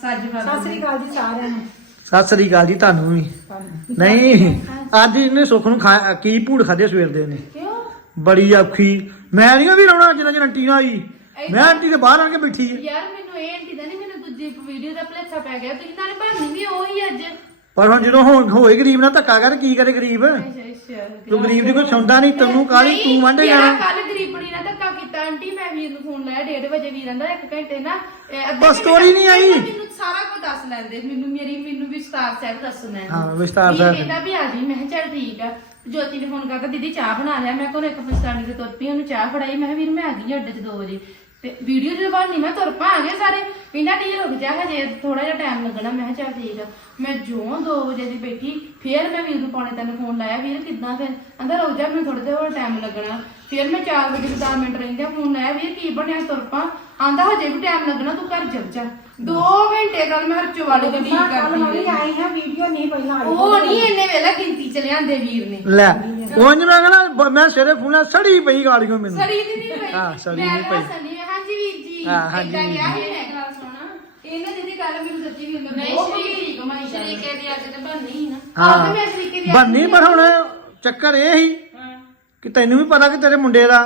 ਸੱਜ ਸਤਿ ਸ੍ਰੀ ਅਕਾਲ ਜੀ ਸਾਰਿਆਂ ਨੂੰ ਸਤਿ ਸ੍ਰੀ ਅਕਾਲ ਜੀ ਤੁਹਾਨੂੰ ਵੀ। ਨਹੀਂ ਅੱਜ ਇਹਨੇ ਸੁੱਖ ਨੂੰ ਖਾ ਕੀ ਭੂੜ ਖਾਦੇ ਸਵੇਰ ਦੇ ਨੇ ਕਿਉਂ? ਬੜੀ ਔਖੀ। ਮੈਂ ਨਹੀਂ ਵੀ ਰੋਣਾ ਜਿੰਨਾ ਚਿਰ ਆਂਟੀ ਨਾ ਆਈ। ਮੈਂ ਆਂਟੀ ਦੇ ਬਾਹਰ ਆ ਕੇ ਬੈਠੀ ਹੈ ਯਾਰ ਮੈਨੂੰ ਇਹ ਆਂਟੀ ਦਾ ਨਹੀਂ ਮੈਨੂੰ ਦੂਜੀ ਵੀਡੀਓ ਦਾ ਭਲੇਖਾ ਪੈ ਗਿਆ। ਤੁਸੀਂ ਨਾਲੇ ਭਾਨੀ ਵੀ ਉਹੀ ਅੱਜ। ਪਰ ਹੁਣ ਜਦੋਂ ਹੋ- ਹੋਏ ਗਰੀਬ ਨਾਲ ਧੱਕਾ ਕਰ ਕੀ ਕਰੇ ਗਰੀਬ? ਤੂੰ ਗਰੀਬ ਦੀ ਕੋਈ ਸੁਣਦਾ ਨਹੀਂ ਤੈਨੂੰ ਕਾਲੀ ਤੂੰ ਵਾਂਡੇ ਜਾਣਾ। ਕੱਲ ਗਰੀਬਣੀ ਨਾਲ ਧੱਕਾ ਕੀਤਾ ਆਂਟੀ ਮੈਂ ਵੀਰ ਨੂੰ ਫੋਨ ਲਾਇਆ 1:30 ਵਜੇ ਵੀਰਾਂ ਦਾ 1 ਘੰਟੇ ਨਾ ਇਹ ਅੱਧੇ ਬਸ ਘੰਟੇ story ਨਹੀਂ ਆਈ। ਮੈਨੂੰ ਸਾਰਾ ਕੁਝ ਦੱਸ ਲੈਂਦੇ ਮੈਨੂੰ ਮੇਰੀ ਮੈਨੂੰ ਵਿਸਤਾਰ ਸਾਹਿਬ ਦੱਸਣਾ ਹੈ ਹਾਂ, ਵਿਸਤਾਰ ਵੀ ਸਾਹਿਬ। ਕਹਿੰਦਾ ਵੀ ਆ ਜੀ ਮੈਂ ਕਿਹਾ ਚੱਲ ਠੀਕ ਆ। ਜੋਤੀ ਨੇ ਫੋਨ ਕਰਤਾ ਦੀਦੀ ਚਾਹ ਬਣਾ ਲਿਆ ਮੈਂ ਕੋਲ ਇੱਕ ਪਸਤਾਨੀ ਦੇ ਤੁਰ ਪਈ ਉਹਨੂੰ ਚਾਹ ਫੜਾਈ ਮੈਂ ਕਿਹਾ ਵੀਰ ਮੈਂ ਆ ਗਈ ਅੱਡੇ 'ਚ 2 ਵਜੇ। ਤੇ ਵੀਡੀਓ ਜਦੋਂ ਬਣਨੀ ਮੈਂ ਤੁਰ ਪਾ ਆ ਗਏ ਸਾਰੇ ਕਹਿੰਦਾ ਟੀ ਰੁਕ ਜਾ ਹਜੇ ਥੋੜਾ ਜਿਹਾ ਟਾਈਮ ਲੱਗਣਾ ਮੈਂ ਕਿਹਾ ਚੱਲ ਠੀਕ ਆ। ਮੈਂ ਜਿਉਂ 2 ਵਜੇ ਦੀ ਬੈਠੀ ਫੇਰ ਮੈਂ ਵੀਰ ਨੂੰ ਪੌਣੇ ਤਿੰਨ ਫੋਨ ਲਾਇਆ ਵੀਰ ਕਿੱਦਾਂ ਫਿਰ? ਅੰਦਰ ਰੁਕ ਜਾ ਮੈਨੂੰ ਥੋੜਾ ਜਿਹਾ ਹੋਰ ਟਾਈਮ ਲੱਗਣਾ। ਫਿਰ ਮੈਂ 4 ਵਜੇ ਦੇ 10 ਮਿੰਟ ਰਹਿੰਦੇ ਫੋਨ ਲਾਇਆ ਵੀਰ ਕੀ ਬਣਿਆ ਤੁਰ ਪਾ। ਆਂਦਾ ਹਜੇ ਵੀ ਟਾਈਮ ਲੱਗਣਾ ਤੂੰ ਘਰ ਜਾ ਜਾ। 2 ਘੰਟੇ ਕੱਲ ਮੈਂ ਹਰਚੋ ਵਾਲੇ ਦੀ ਕਰਦੀ। ਆਈ ਹਾਂ ਵੀਡੀਓ ਨਹੀਂ ਪਹਿਲਾਂ ਆਈ। ਉਹ ਨਹੀਂ ਇੰਨੇ ਵੇਲੇ ਗਿਣਤੀ ਚ ਲਿਆਂਦੇ ਵੀਰ ਨੇ। ਲੈ ਮੈਂ ਕਹਿੰਦਾ ਮੈਂ ਸਵੇਰੇ ਫੋਨ ਸੜੀ ਪਈ ਗਾੜੀਓ ਮੈਨੂੰ। ਸੜੀ ਦੀ ਨਹੀਂ ਪਈ। ਹਾਂ, ਸੜੀ ਨਹੀਂ ਪਈ। ਕਿਹਾ ਸੜੀ ਮੈਂ ਹਾਂਜੀ ਵੀਰ ਜੀ ਹਾਂ, ਹਾਂਜੀ ਏਦਾਂ ਵੀਰ ਕਿਹਾ ਜੀ। ਸੀ ਮੈਂ ਗੱਲ ਸੁਣਾ ਇਹਨੇ ਦੀਦੀ ਗੱਲ ਮੈਨੂੰ ਸੱਚੀ ਵੀ ਮੈਂ ਨਹੀਂ ਬਹੁਤ ਸ਼ਰੀਕੇ ਸ਼ਰੀਕ ਕਮਾਈ ਸ਼ਰੀਕੇ ਦੀ ਅੱਜ ਤੇ ਬੰਨੀ ਸੀ ਨਾ। ਆਹ ਤੇ ਮੈਂ ਸ਼ਰੀਕੇ ਦੀ ਬੰਨੀ ਪਰ ਹੁਣ ਚੱਕਰ ਇਹ ਸੀ ਕਿ ਤੈਨੂੰ ਵੀ ਪਤਾ ਕਿ ਤੇਰੇ ਮੁੰਡੇ ਦਾ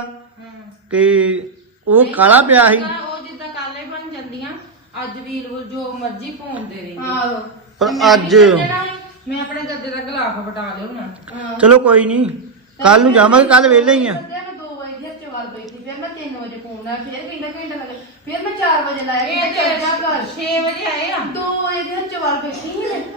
ਕਿ ਉਹ ਕਾਲਾ ਪਿਆ ਸੀ। ਤਾਂ ਉਹ ਜਿੱਦਾਂ ਕਾਲੇ ਬਣ ਜਾਂਦੀਆਂ ਅੱਜ ਵੀਰ ਉਹ ਜੋ ਮਰਜ਼ੀ ਪਾਉਂਦੇ ਰਹੇ ਆਹੋ। ਪਰ ਤੇ ਮੈਂ ਵੀ ਅੱਜ ਜਿਹੜਾ ਮੈਂ ਆਪਣੇ ਗੱਦੇ ਦਾ ਗਲਾਫ ਹਾਂ। ਚਲੋ ਕੋਈ ਨਹੀਂ ਕੱਲ ਨੂੰ ਜਾਵਾਂਗੇ ਕੱਲ ਵਿਹਲੇ ਹੀ ਆ। ਮੈਂ 2 ਵਜੇ ਘਰ ਚਵਾਲ ਪਈ ਸੀ ਫਿਰ ਮੈਂ 3 ਵਜੇ ਫੋਨ ਲਾਇਆ ਫਿਰ ਕਹਿੰਦਾ ਘੰਟਾ ਲੱਗੇ ਫਿਰ ਮੈਂ 4 ਵਜੇ ਲਾਇਆ ਇਹ ਤੇ ਚੱਲ ਜਾ ਘਰ। 6 ਵਜੇ ਆਏ ਆ। 2 ਵਜੇ ਘਰ ਚਵਾਲ ਪਈ ਸੀ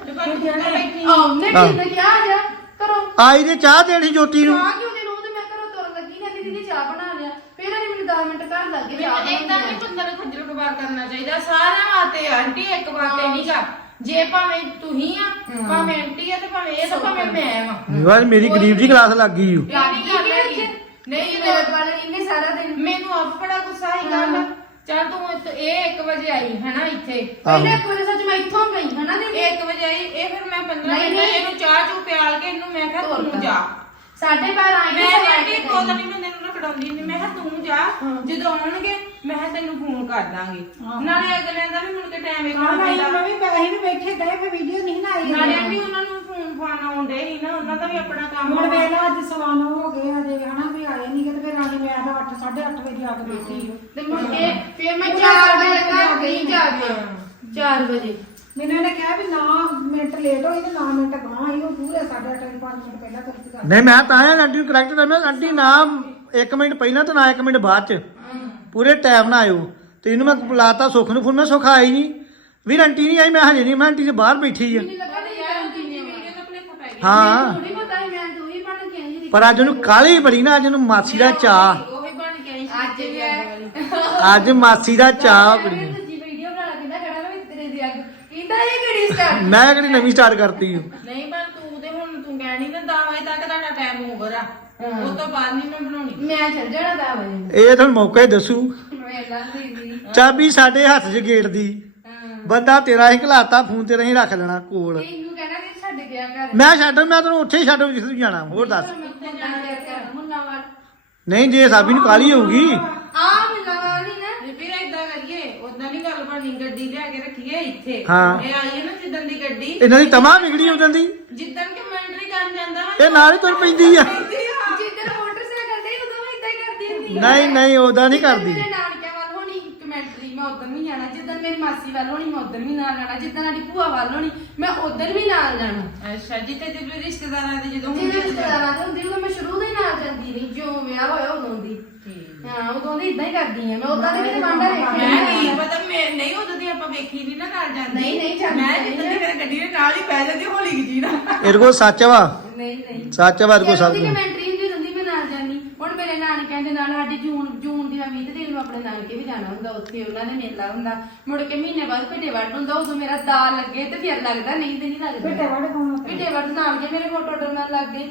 ਤੇ ਪਰ ਤੂੰ ਨਾ ਬੈਠੀ ਆਉਨੇ ਹਾਂ। ਠੀਕ ਕਿਹਾ ਆ ਜਾ ਕਰੋ ਆਈ ਦੇ ਚਾਹ ਦੇਣੀ ਜੋਤੀ ਨੂੰ। ਚਾਹ ਕਿਉਂ ਦੇ ਨੂੰ ਤੇ ਮੈਂ ਘਰੋਂ ਤੁਰਨ ਲੱਗੀ ਕਹਿੰਦੀ ਦੀਦੀ ਚਾਹ ਬਣਾ ਲਿਆ। ਫਿਰ ਉਹਨੇ ਮੈਨੂੰ 10 ਮਿੰਟ ਘਰ ਲੱਗੇ ਚਾਹ ਇਦਾਂ ਨਹੀਂ ਬੰਦਾ ਨੂੰ। ਖੱਜਲ ਕਰਨਾ ਚਾਹੀਦਾ। ਸਾਰਿਆਂ ਵਾਸਤੇ ਆਂਟੀ ਇੱਕ ਵਾਸਤੇ ਨਹੀਂਗਾ ਜੇ ਭਾਵੇਂ ਤੁਸੀਂ ਆ ਭਾਵੇਂ ਆਂਟੀ ਆ ਤੇ ਭਾਵੇਂ ਇਹ ਤਾਂ ਭਾਵੇਂ ਮੈਂ ਵਾਂ ਯਾਰ ਮੇਰੀ ਗਰੀਬ ਦੀ ਕਲਾਸ ਲੱਗ ਗਈ ਹੈਗੀ। ਨਹੀਂ ਮੇਰੇ ਦੁਆਲੇ ਇੰਨੇ ਸਾਰਾ ਦਿਨ। ਮੈਨੂੰ ਆਪ ਬੜਾ ਗੁੱਸਾ ਹੀ। ਗੱਲ ਚੱਲ ਤੂੰ ਇੱਥੇ- ਇਹ 1 ਵਜੇ ਆਈ ਹਨਾ ਇੱਥੇ? ਪਹਿਲੇ ਇੱਕ ਵਜੇ ਸੱਚ ਮੈਂ ਇੱਥੋਂ ਗਈ ਹਨਾ ਇਹ ਦੀਦੀ 1 ਵਜੇ ਆਈ ਇਹ ਫਿਰ ਮੈਂ 15 ਨਹੀਂ, ਮਿੰਟ ਨਹੀਂ। ਇਹਨੂੰ ਚਾਹ ਚੂ ਪਿਆਲ ਕੇ ਇਹਨੂੰ ਮੈਂ ਕਿਹਾ ਤੂੰ ਜਾ। ਸਾਢੇ 12 ਆਏ ਮੈਂ ਨੇ ਕਹਿੰਦੀ ਕੋਲ ਨਹੀਂ ਮੈਂ ਤੈਨੂੰ ਰਖੜਾਉਂਦੀ ਨਹੀਂ ਮੈਂ ਕਿਹਾ ਤੂੰ ਜਾ ਜਦੋਂ ਆਉਣਗੇ ਮੈਂ ਕਿਹਾ ਤੈਨੂੰ ਫੋਨ ਕਰ ਦਾਂਗੇ। ਨਾਲੇ ਅਗਲਿਆਂ ਦਾ ਵੀ ਮੁੜ ਕੇ ਟਾਈਮ ਹਾਂ ਵੇਖਣਾ ਮੈਂ ਪੈਂਦਾ ਮੈਂ ਵੀ ਪੈਸੇ ਵੀ ਬੈਠੇ ਗਏ ਫਿਰ ਵੀਡੀਓ ਨਹੀਂ ਨਾ ਆਈ। ਨਾਲੇ ਆਂਟੀ ਉਹਨਾਂ ਨੂੰ ਆਉਂਦੇ ਸੀ ਨਾ ਉਹਨਾਂ ਦਾ ਵੀ ਆਪਣਾ ਕੰਮ ਹੁਣ ਵੇਲਾ ਅੱਜ ਸਵਾਨ ਹੋ ਗਏ ਹਜੇ ਹਨਾ? ਵੀ ਆਏ ਨਹੀਂ ਕਿ ਫਿਰ ਆਣੀ ਮੈਂ ਤਾਂ 8 8:30 ਵਜੇ ਆ ਕੇ ਬੈਠੀ। ਤੇ ਮੁੜ ਕੇ ਫਿਰ ਮੈਂ 4 ਵਜੇ ਘਰ ਗਈ ਜਾ ਕੇ। 4 ਵਜੇ। ਮੈਨੂੰ ਇਹਨੇ ਕਿਹਾ ਵੀ ਨਾ ਮਿੰਟ ਲੇਟ ਹੋਈ ਤੇ ਨਾ ਮਿੰਟ ਗਾਂ ਆਈ ਉਹ ਪੂਰੇ 8:30 5 ਮਿੰਟ ਪਹਿਲਾਂ ਤੁਰਤੀ ਕਰ ਨਹੀਂ ਮੈਂ ਤਾਂ ਆਇਆ ਆਂਟੀ ਨੂੰ ਕਰੈਕਟ ਕਰ ਮੈਂ ਆਂਟੀ ਨਾ 1 ਮਿੰਟ ਪਹਿਲਾਂ ਤੇ ਨਾ 1 ਮਿੰਟ ਬਾਅਦ ਚ। ਪੂਰੇ ਟਾਈਮ ਨਾਲ ਆਇਓ। ਤੇ ਇਹਨੂੰ ਮੈਂ ਬੁਲਾਤਾ ਸੁੱਖ ਨੂੰ ਫੋਨ ਮੈਂ ਸੁੱਖ ਆਈ ਨਹੀਂ। ਵੀਰ ਆਂਟੀ ਨਹੀਂ ਆਈ ਮੈਂ ਹਜੇ ਨਹੀਂ ਮੈਂ ਆਂਟੀ ਦੇ ਬਾਹਰ ਬੈਠੀ ਆ ਮੈਨੂੰ ਲੱਗਾ ਤੇ ਯਾਰ ਦੂਜੀ ਵੀਡੀਓ ਹਾਂ। ਥੋੜੀ ਪਤਾ ਹੀ ਮੈਂ ਤੂੰ ਹੀ ਬਣ ਕੇ ਆਈ ਪਰ ਅੱਜ ਉਹਨੂੰ ਕਾਲੀ ਬੜੀ ਨਾ ਅੱਜ ਉਹਨੂੰ ਮਾਸੀ ਦਾ ਚਾਹ ਉਹੀ ਬਣ ਕੇ ਆਈ ਅੱਜ ਮਾਸੀ ਦਾ ਚਾਹ ਕੁੜੀ ਨੂੰ। ਦੂਜੀ ਵੀਡੀਓ ਬਣਾ ਕੇ ਨਾ ਖੜਾ ਮੈਂ ਤੇਰੇ ਦੀ ਅੱਗ। ਕਹਿੰਦਾ ਇਹ ਕਿਹੜੀ ਸਟਾਰਟ ਮੈਂ ਕਿਹੜੀ ਨਵੀਂ ਸਟਾਰਟ ਕਰਤੀ। ਨਹੀਂ ਪਰ ਤੂੰ ਤੇ ਹੁਣ ਤੂੰ ਕਹਿਣੀ ਨਾ 10 ਵਜੇ ਤੱਕ ਤੁਹਾਡਾ ਟਾਈਮ ਓਵਰ ਆ। ਉਹ ਤੋਂ ਬਾਅਦ ਨਹੀਂ ਮੈਂ ਬਣਾਉਣੀ। ਮੈਂ ਚੱਲ ਜਾਣਾ ਵਜੇ। ਇਹ ਤੁਹਾਨੂੰ ਮੌਕਾ ਹੀ ਦੱਸੂ। ਵੇਲਾ ਦੀਦੀ। ਚਾਬੀ ਸਾਡੇ ਹੱਥ 'ਚ ਗੇਟ ਦੀ। ਬੰਦਾ ਤੇਰਾ ਹੀ ਘਲਾਤਾ ਫੋਨ ਤੇਰਾ ਹੀ ਰੱਖ ਲੈਣਾ ਕੋਲ। ਇਹਨੂੰ ਕਹਿਣਾ ਕਿ ਛੱਡ ਗਿਆ ਘਰ। ਮੈਂ ਛੱਡ ਮੈਂ ਤੈਨੂੰ ਉੱਥੇ ਹੀ ਛੱਡ ਜਿੱਥੇ ਤੂੰ ਜਾਣਾ ਹੋਰ ਦੱਸ। ਨਹੀਂ ਜੇ ਸਾਬੀ ਨੂੰ ਕਾਲੀ ਹੋਊਗੀ। ਆ ਮਿਲਾ ਵਾਲੀ ਨਾ। ਰਿਪੀਰ ਏਦਾਂ ਕਰੀਏ ਉਦਾਂ ਨਹੀਂ ਗੱਲ ਬਣੀ ਗੱਡੀ ਲਿਆ ਕੇ ਰੱਖੀਏ ਇੱਥੇ। ਹਾਂ। ਇਹ ਆਈ ਹੈ ਨਾ ਜਿੱਦਣ ਦੀ ਗੱਡੀ। ਇਹਨਾਂ ਦੀ ਤਮਾ ਵਿਗੜੀ ਉਦੋਂ ਦੀ। ਜਿੱਦਣ ਕਿ ਮੈਂਟਰੀ ਕਰਨ ਜਾਂਦਾ ਵਾ ਇਹ ਨਾਲ ਹੀ ਤੁਰ ਪੈਂਦੀ ਆ। ਜਿੱਦਣ ਮੋਟਰਸਾਈਕਲ ਦੇ ਉਦੋਂ ਵੀ ਇਦਾਂ ਹੀ ਕਰਦੀ ਹੁੰਦੀ ਆ। ਨਹੀਂ ਨਹੀਂ ਉਦਾਂ ਨਹੀਂ ਕਰਦੀ। ਮੇਰੇ ਵੱਲ ਹੋਣੀ ਕਮੈਂਟਰੀ ਮੈਂ ਉਦੋਂ ਵੀ ਜਾਣਾ ਜਿੱਦਣ ਮੇਰੀ ਮਾਸੀ ਵੱਲ ਹੋਣੀ ਮੈਂ ਉਦੋਂ ਵੀ ਨਾਲ ਜਾਣਾ ਜਿੱਦਣ ਸਾਡੀ ਭੂਆ ਵੱਲ ਹੋਣੀ ਮੈਂ ਉਦੋਂ ਵੀ ਨਾਲ ਜਾਣਾ। ਅੱਛਾ ਜਿੱਤੇ ਜਿੱਤੇ ਰਿਸ਼ਤੇਦਾਰਾਂ ਦੇ ਜਦੋਂ ਜਿਹਦੇ ਹੁੰਦੇ ਰਿਸ਼ਤੇਦਾਰਾਂ ਦੇ ਹੁੰਦੀ ਉਦੋਂ ਮੈਂ ਸ਼ੁਰੂ ਤੋਂ ਹੀ ਨਾਲ ਜਾਂਦੀ ਰਹੀ ਜਿਉਂ ਵਿਆਹ ਹੋਇਆ ਉਦੋਂ ਦੀ। ਹਾਂ ਉਦੋਂ ਦੀ ਇਦਾਂ ਹੀ ਕਰਦੀ ਆ ਮੈਂ ਉਦਾਂ ਦੇ ਵੀ ਵਾਂਡਾ ਵੇਖਿਆ ਮੈਂ ਨਹੀਂ ਪਤਾ ਮੈਂ ਨਹੀਂ ਉਦੋਂ ਦੀ ਆਪਾਂ ਵੇਖੀ ਨਹੀਂ ਨਾ ਨਾਲ ਜਾਂਦੀ। ਨਹੀਂ, ਨਹੀਂ ਜਾਂਦੀ। ਮੈਂ ਜਿੱਦਾਂ ਦੀ ਮੇਰੇ ਗੱਡੀ ਦੇ ਨਾਲ ਹੀ ਬਹਿ ਜਾਂਦੀ ਹੌਲੀ ਜੀ ਨਾ। ਇਹਦੇ ਕੋਲ ਸੱਚ ਵਾ। ਨਹੀਂ ਨਹੀਂ। ਸੱਚ ਵਾ ਇਹਦੇ ਕੋਲ ਸਭ ਦੀ ਕੁਝ ਕਮੈਂਟਰੀ ਹੁੰਦੀ ਹੁੰਦੀ ਨਾਲ ਜਾਣੀ ਹੁਣ ਮੇਰੇ ਨਾਨਕਿਆਂ ਦੇ ਨਾਲ ਸਾਡੀ ਜੂਨ ਜੂਨ ਦੀ ਮੈਂ 20 ਦਿਨ ਨੂੰ ਆਪਣੇ ਨਾਨਕੇ ਵੀ ਜਾਣਾ ਹੁੰਦਾ ਉੱਥੇ ਉਹਨਾਂ ਦੇ ਮੇਲਾ ਹੁੰਦਾ। ਮੁੜ ਕੇ ਮਹੀਨੇ ਬਾਅਦ ਭੇਡੇ ਵੱਢ ਹੁੰਦਾ ਉਦੋਂ ਮੇਰਾ ਦਾ ਲੱਗੇ ਤੇ ਫਿਰ ਲੱਗਦਾ ਨਹੀਂ ਤੇ ਨਹੀਂ ਲੱਗਦਾ। ਬੇਟੇ ਵੜ ਕੋਣ ਭੇਡੇ ਵੱਢ ਨਾਲ ਜੇ ਮੇਰੇ ਫੋਟੋ ਡਰਨ ਲੱਗ ਗਈ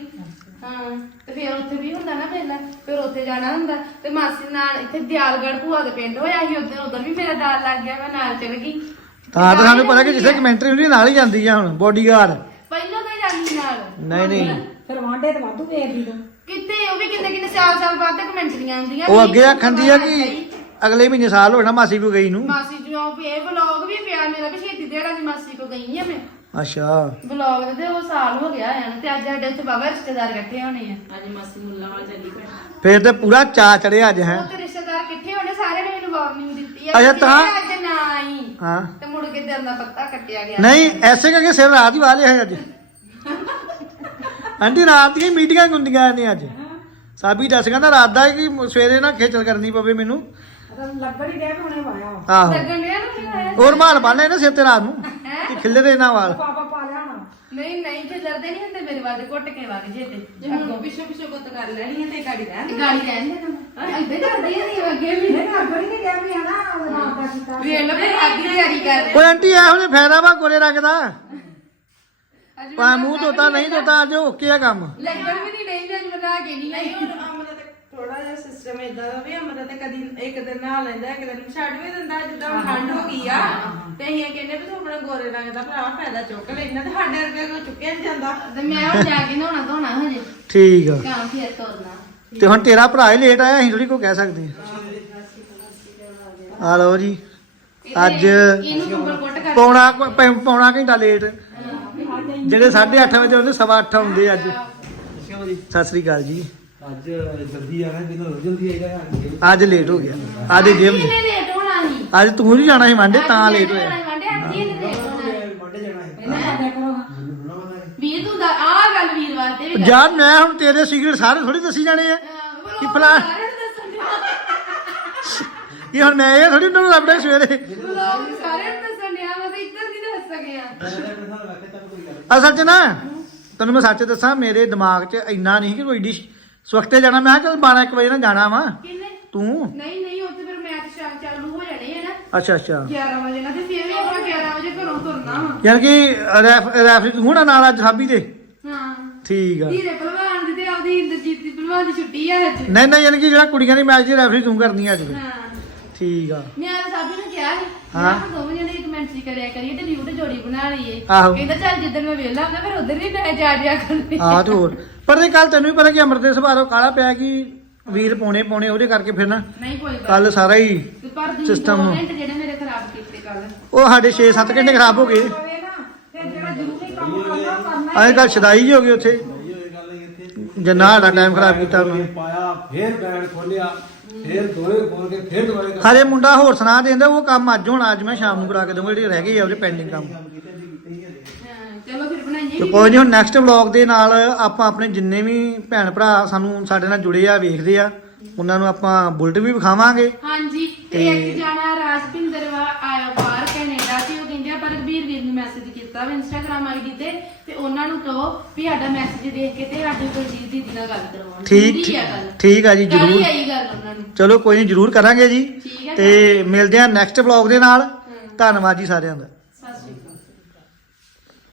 ਹਾਂ ਤੇ ਫਿਰ ਉੱਥੇ ਵੀ ਹੁੰਦਾ ਨਾ ਮੇਲਾ ਫਿਰ ਉੱਥੇ ਜਾਣਾ ਹੁੰਦਾ। ਤੇ ਮਾਸੀ ਨਾਲ ਇੱਥੇ ਦਿਆਲਗੜ੍ਹ ਭੂਆ ਦੇ ਪਿੰਡ ਹੋਇਆ ਸੀ ਉਦੋਂ ਉਦੋਂ ਵੀ ਮੇਰਾ ਦਾ ਲੱਗ ਗਿਆ ਮੈਂ ਨਾਲ ਚਲ ਗਈ। ਤਾਂ ਤਾਂ ਸਾਨੂੰ ਪਤਾ ਕਿ ਜਿੱਥੇ ਕਮੈਂਟਰੀ ਹੁੰਦੀ ਨਾਲ ਹੀ ਜਾਂਦੀ ਆ ਹੁਣ ਬੋਡੀਗਾਰਡ ਪਹਿਲਾਂ ਤਾਂ ਜਾਂਦੀ ਨਾਲ। ਨਹੀਂ ਨਹੀਂ। ਫਿਰ ਵਾਂਡੇ ਤੇ ਵਾਧੂ ਵੇਖਦੀ ਤੂੰ। ਕਿਤੇ ਉਹ ਵੀ ਕਿੰਨੇ ਕਿੰਨੇ ਸਾਲ ਸਾਲ ਬਾਅਦ ਤੇ ਕਮੈਂਟਰੀਆਂ ਆਉਂਦੀਆਂ ਉਹ ਵੀ ਅੱਗੇ ਆਖਣ ਦੀ ਆ। ਕਿ ਅਗਲੇ ਮਹੀਨੇ ਸਾਲ ਹੋਣਾ ਮਾਸੀ ਕੋ ਗਈ ਨੂੰ। ਮਾਸੀ ਜੀ ਕਿਉਂ ਪਿਆ ਵਲੌਗ ਵੀ ਪਿਆ ਮੇਰਾ ਵੀ ਛੇਤੀ ਦੇੜਾ ਦੀ ਮਾਸੀ ਕੋ ਗਈ ਆ ਮੈਂ। ਅੱਛਾ। ਵਲੌਗ ਦੇ ਤੇ ਉਹ ਸਾਲ ਹੋ ਗਿਆ ਆ ਤੇ ਅੱਜ ਸਾਡੇ ਉੱਥੇ ਬਾਬਾ ਰਿਸ਼ਤੇਦਾਰ ਇਕੱਠੇ ਹੋਣੇ ਆ। ਅੱਜ ਮਾਸੀ ਮੁੱਲਾ ਵਾਲਾ ਚੱਲੀ ਪਈ ਫੇਰ ਤੇ ਪੂਰਾ ਚਾ ਚੜਿਆ ਅੱਜ ਹੈ। ਉਹ ਤੇ ਰਿਸ਼ਤੇਦਾਰ ਇਕੱਠੇ ਹੋਣੇ ਸਾਰਿਆਂ ਨੇ ਮੈਨੂੰ ਵਾਰਨਿੰਗ ਦਿੱਤੀ ਅੱਛਾ, ਕਿ ਤਾਂ- ਅੱਜ ਨਾ ਆਈ। ਹਾਂ। ਤੇ ਮੁੜ ਕੇ ਦਿਲ ਦਾ ਪੱਤਾ ਕੱਟਿਆ ਗਿਆ। ਨਹੀਂ ਐਸੇ ਕਰਕੇ ਸਿਰ ਰਾਤ ਹੀ ਵਾਲੇ ਹੈ ਅੱਜ। ਆਂਟੀ ਰਾਤ ਦੀਆਂ ਮੀਟਿੰਗਾਂ ਹੁੰਦੀਆਂ ਨੇ ਅੱਜ। ਸਾਬੀ ਦੱਸ ਕਹਿੰਦਾ ਰਾਤ ਦਾ ਕਿ ਸਵੇਰੇ ਨਾ ਖੇਚਲ ਕਰਨੀ ਪਵੇ ਮੈਨੂੰ। ਲੱਗਣ ਹੀ ਹੁਣੇ ਵਾਇਆ। ਆਹੋ। ਲੱਗਣ ਡਿਆ ਨੂੰ ਨਹੀਂ ਆਇਆ ਹੋਰ ਮਾਲ ਬੰਨ ਲੈ ਨਾ ਸਿਰ ਤੇ ਰਾਤ ਨੂੰ ਕਿ ਖਿੱਲਦੇ ਨਾ ਵਾਲ। ਪਾਪਾ ਪਾ ਲਿਆ ਹੋਣਾ ਨਹੀਂ ਨਹੀਂ ਤੇ ਲੜਦੇ ਨਹੀਂ ਹੁੰਦੇ ਮੇਰੇ ਵਾਦੇ ਘੁੱਟ ਕੇ ਵਗ ਜੇ ਤੇ। ਜੇ ਹੁਣ ਪਿੱਛੇ ਪਿੱਛੇ ਗੁੱਤ ਕਰ ਲੈਣੀ ਹੈ ਤੇ ਗਾੜੀ ਰਹਿਣ ਗਾਲੀ ਰਹਿਣ ਦੇ ਤੂੰ। ਕਰਦੀ ਨਹੀਂ ਅੱਗੇ ਵੀ ਨਹੀਂ ਲੱਗਣ ਹੀ ਦਾ ਕੀਤਾ। ਤਿਆਰੀ ਕਰ ਓਏ ਆਂਟੀ ਇਹੋ ਜਿਹੇ ਫਾਇਦਾ ਵਾ ਗੋਰੇ ਰੰਗ ਦਾ। ਅੱਜ ਪਾ ਮੂੰਹ ਧੋਤਾ ਨਹੀਂ ਧੋਤਾ ਅੱਜ ਓਕੇ ਆ ਕੰਮ। ਲੱਗਣ ਵੀ ਨਹੀਂ ਅੱਜ ਬਣਾ ਕੇ ਨਹੀਂ ਨਹੀਂ ਹੁਣ ਅਮਰ ਤੇ ਥੋੜਾ ਜਿਹਾ ਸਿਸਟਮ ਇਦਾਂ ਦਾ ਵੀ ਅਮਰ ਤੇ ਕਦੀ ਇੱਕ ਦਿਨ ਨਹਾ ਲੈਂਦਾ ਇੱਕ ਦਿਨ ਛੱਡ ਵੀ ਦਿੰਦਾ ਜਿੱਦਾਂ ਹੁਣ ਠੰਡ ਹੋ ਗਈ ਆ। ਤੇ ਅਸੀਂ ਇਹ ਕਹਿੰਦੇ ਵੀ ਤੂੰ ਆਪਣਾ ਗੋਰੇ ਰੰਗ ਦਾ ਭਰਾ ਫਾਇਦਾ ਚੁੱਕ ਲੈਣਾ ਤੇ ਸਾਡੇ ਵਰਗੇ ਕੋਈ ਚੁੱਕਿਆ ਨਹੀਂ ਜਾਂਦਾ। ਤੇ ਮੈਂ ਹੁਣ ਜਾ ਕੇ ਨਹਾਉਣਾ ਧੋਣਾ ਹਜੇ। ਠੀਕ ਆ। ਕੰਮ ਫਿਰ ਤੁਰਨਾ। ਤੇ ਹੁਣ ਤੇਰਾ ਭਰਾ ਹੀ ਲੇਟ ਆਇਆ ਅਸੀਂ ਥੋੜੀ ਕੋ ਕਹਿ ਸਕਦੇ ਆ ਲਓ ਜੀ ਅੱਜ ਇਹਨੂੰ ਕੰਬਲ ਕੁੱਟ ਕਰ ਪੌਣਾ ਕੁ- ਪੌਣਾ ਘੰਟਾ ਲੇਟ ਜਿਹੜੇ 8:30 ਵਜੇ ਸਵਾ ਅੱਠ ਆਉਂਦੇ ਅੱਜ। ਸਤਿ ਸ੍ਰੀ ਅਕਾਲ ਜੀ। ਅੱਜ ਜਲਦੀ ਆਣਾ ਜਦੋਂ ਜਲਦੀ ਆਏਗਾ ਅੱਜ ਲੇਟ ਹੋ ਗਿਆ। ਅੱਜ ਜਿਮ ਇਹਨੇ ਲੇਟ ਹੋਣਾ ਸੀ ਅੱਜ ਤੂੰ ਨਹੀਂ ਜਾਣਾ ਸੀ ਮੰਡੇ ਤਾਂ ਲੇਟ ਹੋਇਆ। ਮੰਡੇ ਅੱਜ ਹੀ ਲੇਟ ਹੋਣਾ ਹੈ ਵੀਰ ਤੂੰ ਦਾ ਆ ਗੱਲ ਵੀਰ ਵਾਸਤੇ ਵੀ ਯਾਰ ਮੈਂ ਹੁਣ ਤੇਰੇ ਸੀਕ੍ਰੇਟ ਸਾਰੇ ਥੋੜੀ ਦੱਸੀ ਜਾਣੇ ਆ। ਕਿ ਕਿ ਫਲਾ- ਕਿ ਹੁਣ ਮੈਂ ਇਹ ਥੋੜੀ ਉਹਨਾਂ ਨੂੰ ਲੱਭਣਾ ਸਵੇਰੇ? ਲੋਕ ਦੱਸਣ ਡਿਆ ਤਾਂ ਇੱਧਰ ਨਹੀਂ ਦੱਸ ਸਕਿਆ ਅਸਲ 'ਚ ਨਾ ਤੈਨੂੰ ਮੈਂ ਸੱਚ ਦੱਸਾਂ ਮੇਰੇ ਦਿਮਾਗ 'ਚ ਇੰਨਾ ਨਹੀਂ ਕਿ ਕੋਈ ਏਡੀ ਸਵਖਤੇ ਜਾਣਾ। ਮੈਂ ਕਿਹਾ ਚੱਲ 12 1 ਵਜੇ ਨਾਲ ਜਾਣਾ ਵਾ। ਕਿੰਨੇ? ਤੂੰ? ਨਹੀਂ ਨਹੀਂ ਉੱਥੇ ਫਿਰ ਮੈਚ ਸ਼ਾਮ ਚਾਲੂ ਹੋ ਜਾਣੇ ਆ ਨਾ। ਅੱਛਾ ਅੱਛਾ। 11 ਵਜੇ ਨਾਲ ਤੇ ਫਿਰ ਵੀ ਆਪਾਂ 11 ਵਜੇ ਘਰੋਂ ਤੁਰਨਾ ਵਾ। ਯਾਨੀ ਕਿ ਰੈਫ ਰੈਫਰੀ ਤੂੰ ਹੋਣਾ ਨਾਲ ਅੱਜ ਸਾਬੀ ਦੇ? ਹਾਂ। ਠੀਕ ਆ। ਧੀਰੇ ਪਹਿਲਵਾਨ ਦੀ ਤੇ ਆਪਦੀ ਇੰਦਰਜੀਤ ਦੀ ਪਹਿਲਵਾਨ ਦੀ ਛੁੱਟੀ ਆ ਅੱਜ। ਨਹੀਂ ਨਹੀਂ ਯਾਨੀ ਕਿ ਜਿਹੜਾ ਕੁੜੀਆਂ ਦੀ ਮੈਚ ਦੀ ਰੈਫਰੀ ਤੂੰ ਕਰਨੀ ਆ ਅੱਜ। ਹਾਂ। ਠੀਕ ਆ। ਮੈਂ ਤਾਂ ਸਾਬੀ ਨੂੰ ਕਿਹਾ ਸੀ ਹਾਂ। ਮੈਂ ਕਿਹਾ ਦੋਵੇਂ ਜਣੇ ਕਮੈਂਟਰੀ ਕਰਿਆ ਕਰੀਏ ਤੇ ਲਿਊ ਤੇ ਜੋੜੀ ਬਣਾ ਲਈਏ। ਆਹੋ। ਕਹਿੰਦਾ ਚੱਲ ਜਿੱਦਣ ਮੈਂ ਵਿਹਲਾ ਹੁੰਦਾ ਫਿਰ ਉਧਰ ਵੀ ਮੈਂ ਜਾ ਜਾ ਕਰਨੇ। ਆ ਤੇ ਹੋਰ। ਪਰ ਇਹ ਕੱਲ ਤੈਨੂੰ ਵੀ ਪਤਾ ਕਿ ਅਮਰ ਦੇ ਸੁਭਾਅ ਤੋਂ ਕਾਲਾ ਪਿਆ ਕਿ ਵੀਰ ਪੌਣੇ ਪੌਣੇ ਉਹਦੇ ਕਰਕੇ ਫਿਰ ਨਾ ਨਹੀਂ ਕੋਈ ਗੱਲ ਕੱਲ ਸਾਰਾ ਹੀ ਤੇ ਪਰ ਦੀ system ਨੂੰ। ਮਿੰਟ ਜਿਹੜੇ ਮੇਰੇ ਖਰਾਬ ਕੀਤੇ ਕੱਲ ਉਹ ਸਾਡੇ 6-7 ਘੰਟੇ ਖਰਾਬ ਹੋ ਗਏ। ਹੋਵੇ ਨਾ ਤੇ ਜਿਹੜਾ ਜ਼ਰੂਰੀ ਕੰਮ ਕਰਨਾ ਉਹ ਕਰਨਾ ਅੱਜ ਕੱਲ ਛਦਾਈ ਜੀ ਹੋ ਗਏ ਉੱਥੇ। ਇਹ ਗੱਲ ਨਹੀਂ ਇੱਥੇ। ਜਿੰਨਾ ਸਾਡਾ ਟਾਈਮ ਖਰਾਬ ਕੀਤਾ ਉਹਨਾਂ। ਨੇ ਪਾਇਆ ਫੇਰ ਬੈਂਡ ਖੋਲਿਆ ਫੇਰ ਦੋਏ ਖੋਲ ਕੇ ਫੇਰ ਦੁਬਾਰੇ ਕਰ। ਹਜੇ ਮੁੰਡਾ ਹੋਰ ਸੁਣਾ ਦਿੰਦਾ ਉਹ ਕੰਮ ਅੱਜ ਹੋਣਾ ਅੱਜ ਮੈਂ ਸ਼ਾਮ ਨੂੰ ਕਰਾ ਕੇ ਦਊਂਗਾ ਜਿਹੜੇ ਰਹਿ ਗਏ ਆ ਉਹਦੇ ਪੈਂਡਿੰਗ ਕੰਮ। ਕੀਤੇ ਜੀ ਕੀਤੇ ਹੀ ਹਲੇ ਹਾਂ, ਚਲੋ ਫਿਰ ਬਣਾਈਏ ਤੇ ਕੋਈ ਨਹੀਂ ਹੁਣ ਨੈਕਸਟ ਵਲੌਗ ਦੇ ਨਾਲ ਆਪਾਂ ਆਪਣੇ ਜਿੰਨੇ ਵੀ ਭੈਣ ਭਰਾ ਸਾਨੂੰ ਸਾਡੇ ਨਾਲ ਜੁੜੇ ਆ ਵੇਖਦੇ ਆ ਉਹਨਾਂ ਨੂੰ ਆਪਾਂ ਬੁਲਟ ਵੀ ਵਿਖਾਵਾਂਗੇ। ਹਾਂਜੀ ਤੇ ਤੇ- ਇੱਕ ਜਾਣਾ ਰਾਜਪਿੰਦਰ ਵਾ ਆਇਆ ਬਾਹਰ ਕੈਨੇਡਾ ਤੇ ਉਹ ਕਹਿੰਦੇ ਆ ਪਰਗਵੀਰ ਵੀਰ ਨੂੰ ਕੀਤਾ ਵਾ ਇੰਸਟਾਗ੍ਰam ਆਈਡੀ ਤੇ ਤੇ ਉਹਨਾਂ ਨੂੰ ਕਹੋ ਵੀ ਸਾਡਾ ਮੈਸੇਜ ਦੇਖ ਕੇ ਤੇ ਸਾਡੀ ਕੁਲਜੀਤ ਦੀਦੀ ਨਾਲ ਗੱਲ ਕਰਵਾਉਣ। ਠੀਕ ਜ਼ਰੂਰੀ ਆ ਗੱਲ। ਠੀਕ ਆ ਜੀ ਜਰੂਰ। ਆਈ ਗੱਲ ਉਹਨਾਂ ਨੂੰ। ਚਲੋ ਕੋਈ ਨਹੀਂ ਜਰੂਰ ਕਰਾਂਗੇ ਜੀ। ਠੀਕ ਹੈ ਤੇ ਮਿਲਦੇ ਆ ਨੈਕਸਟ ਵਲੌਗ ਦੇ ਨਾਲ। ਧੰਨਵਾਦ ਜੀ ਸਾਰਿਆਂ ਦਾ।